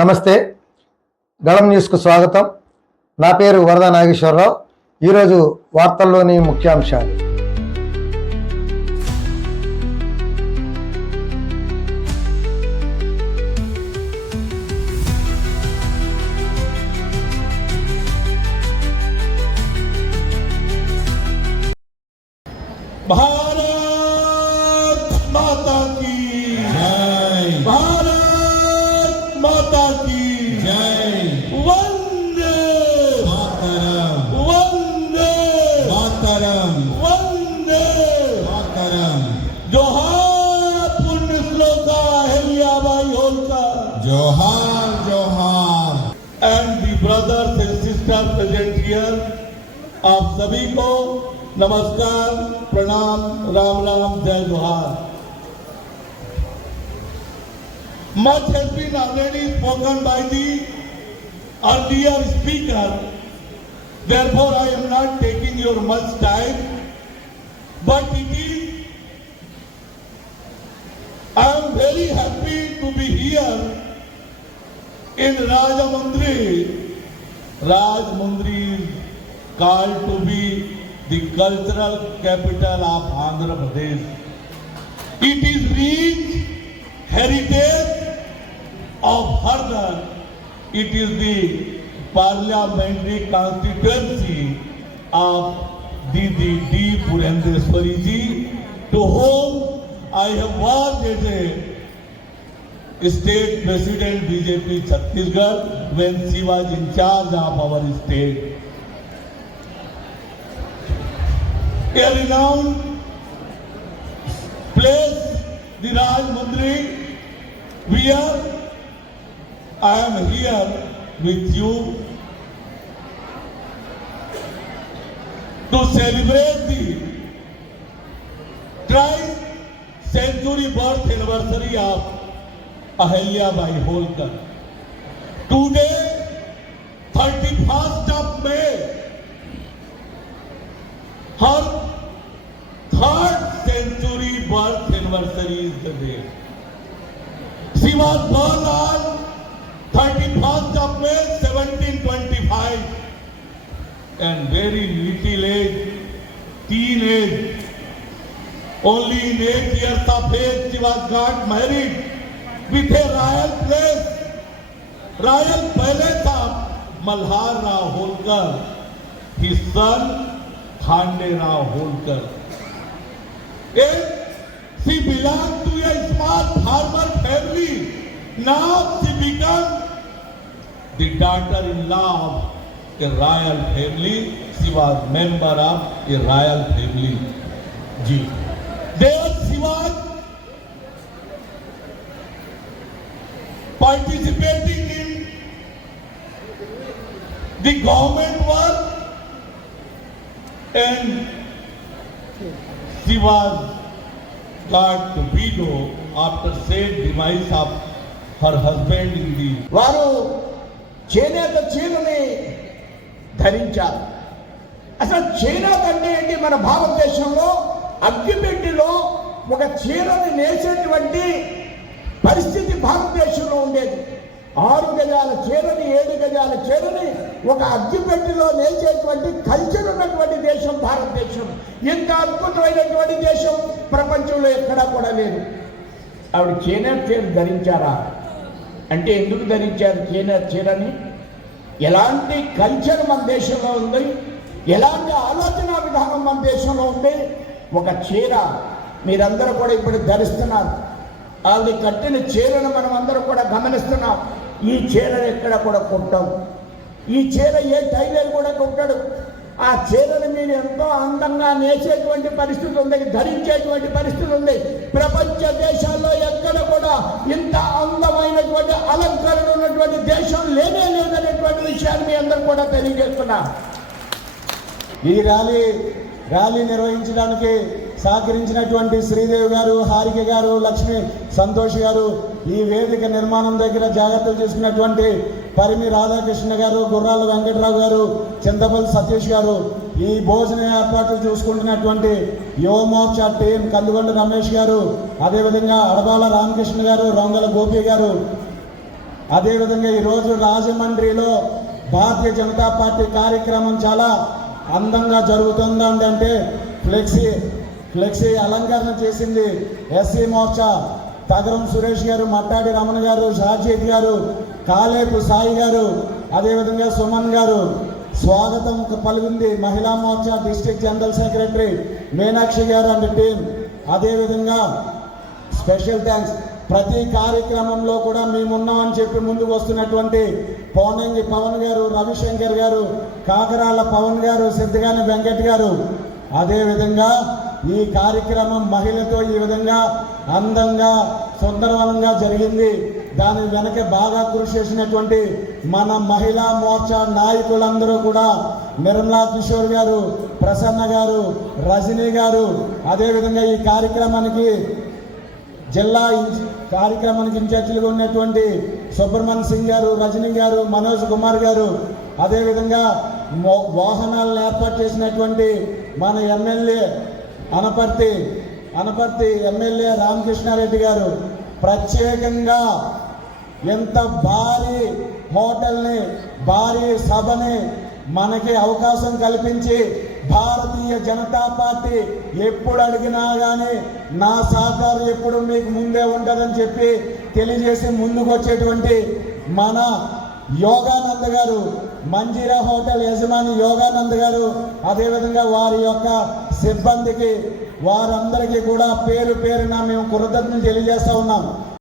నమస్తే గళం న్యూస్కు స్వాగతం నా పేరు వరద నాగేశ్వరరావు ఈరోజు వార్తల్లోని ముఖ్యాంశాలు మహా جی آپ سبھی کو نمسکار رام رام جے جہار مچ ہیلپی نارڈی اسپوکن بائی دی اور دیگر اسپیکر دیر فور آئی ایم ناٹ ٹیکنگ یور مچ ٹائم بٹ اٹ از آئی ایم ویری ہیپی ٹو بی ہیئر ان راج منتری کلچرل کیپیٹل آف آندھر پردیش ریچ ہیریج آف ہر اٹ از دی پارلیمنٹری کانسٹیٹریشوری جی ٹو ہوم آئی وا جیسے State President BJP Chhattisgarh when she was in charge of our state. A renowned place, the Raj Mandri, where I am here with you to celebrate the 3rd century birth anniversary of بھائی ہولکر ٹو ڈے تھرٹی فسٹ آف می ہر تھرڈ سینچری برتھ اینسری ہزار تھرٹی فسٹ آف میں ٹوینٹی فائیو اینڈ ویری لٹل ایج تین ایج اونلی گاٹ میری رس رس آف ملار راہول نا ہولکر اسمال ہاربر فیملی نا دیٹنگ دی ڈارٹر ان لا رائل فیملی سیوا ممبر آف اے رائل فیملی جی سیوا government work and she was got widow after same demise of her husband in the వారు చేనేత చీరని ధరించారు అసలు చేనేత అంటే ఏంటి మన భారతదేశంలో అగ్గిపెట్టిలో ఒక చీరని నేసేటువంటి పరిస్థితి భారతదేశంలో ఉండేది ఆరు గజాల చీరని ఏడు గజాల చీరని ఒక అగ్గిపెట్టిలో నేర్చేటువంటి కల్చర్ ఉన్నటువంటి దేశం భారతదేశం ఇంత అద్భుతమైనటువంటి దేశం ప్రపంచంలో ఎక్కడా కూడా లేదు ఆవిడ చేనేత చీర ధరించారా అంటే ఎందుకు ధరించారు చేనేత చీరని ఎలాంటి కల్చర్ మన దేశంలో ఉంది ఎలాంటి ఆలోచన విధానం మన దేశంలో ఉంది ఒక చీర మీరందరూ కూడా ఇప్పుడు ధరిస్తున్నారు వాళ్ళు కట్టిన చీరను మనం అందరూ కూడా గమనిస్తున్నాం ఈ చీరను ఎక్కడ కూడా కొంటాం ఈ చీర ఏ టైలర్ కూడా కొట్టాడు ఆ చీరను మీరు ఎంతో అందంగా నేసేటువంటి పరిస్థితి ఉంది ధరించేటువంటి పరిస్థితి ఉంది ప్రపంచ దేశాల్లో ఎక్కడ కూడా ఇంత అందమైనటువంటి అలంకరణ ఉన్నటువంటి దేశం లేనే లేదనేటువంటి విషయాన్ని మీ అందరూ కూడా తెలియజేస్తున్నా ఈ ర్యాలీ ర్యాలీ నిర్వహించడానికి సహకరించినటువంటి శ్రీదేవి గారు హారిక గారు లక్ష్మి సంతోష్ గారు ఈ వేదిక నిర్మాణం దగ్గర జాగ్రత్తలు తీసుకున్నటువంటి పరిమి రాధాకృష్ణ గారు గుర్రాల వెంకటరావు గారు చింతపల్లి సతీష్ గారు ఈ భోజన ఏర్పాట్లు చూసుకుంటున్నటువంటి మోర్చా టీం కల్లుగొండ రమేష్ గారు అదేవిధంగా అడబాల రామకృష్ణ గారు రొంగల గోపి గారు అదేవిధంగా ఈరోజు రాజమండ్రిలో భారతీయ జనతా పార్టీ కార్యక్రమం చాలా అందంగా జరుగుతుందండి అంటే ఫ్లెక్సీ ఫ్లెక్సీ అలంకరణ చేసింది ఎస్సీ మోర్చా తగరం సురేష్ గారు మట్టాడి రమణ గారు షాజీద్ గారు కాలేపు సాయి గారు అదేవిధంగా సుమన్ గారు స్వాగతం పలిగింది మహిళా Morcha district general secretary Meenakshi గారు అండ్ టీం అదేవిధంగా స్పెషల్ థ్యాంక్స్ ప్రతి కార్యక్రమంలో కూడా మేమున్నామని చెప్పి ముందుకు వస్తున్నటువంటి పోనంగి పవన్ గారు రవిశంకర్ గారు కాకరాల పవన్ గారు సిద్ధగాని వెంకట్ గారు అదేవిధంగా ఈ కార్యక్రమం మహిళతో ఈ విధంగా అందంగా సుందరవనంగా జరిగింది దాని వెనక బాగా కృషి చేసినటువంటి మన మహిళా మోర్చా నాయకులందరూ కూడా నిర్మలా కిషోర్ గారు ప్రసన్న గారు రజనీ గారు అదేవిధంగా ఈ కార్యక్రమానికి జిల్లా కార్యక్రమానికి ఇన్ఛార్జీలుగా ఉన్నటువంటి సుబ్రహ్మణ్య సింగ్ గారు రజనీ గారు మనోజ్ కుమార్ గారు అదేవిధంగా వాహనాలను ఏర్పాటు చేసినటువంటి మన ఎమ్మెల్యే అనపర్తి అనపర్తి ఎమ్మెల్యే రామకృష్ణారెడ్డి గారు ప్రత్యేకంగా ఎంత భారీ హోటల్ని భారీ సభని మనకి అవకాశం కల్పించి భారతీయ జనతా పార్టీ ఎప్పుడు అడిగినా కానీ నా సహకారం ఎప్పుడు మీకు ముందే ఉంటుందని చెప్పి తెలియజేసి ముందుకు వచ్చేటువంటి మన యోగానంద్ గారు మంజీరా హోటల్ యజమాని యోగానంద్ గారు అదేవిధంగా వారి యొక్క సిబ్బందికి వారందరికీ కూడా పేరు పేరున మేము కృతజ్ఞతలు తెలియజేస్తూ ఉన్నాం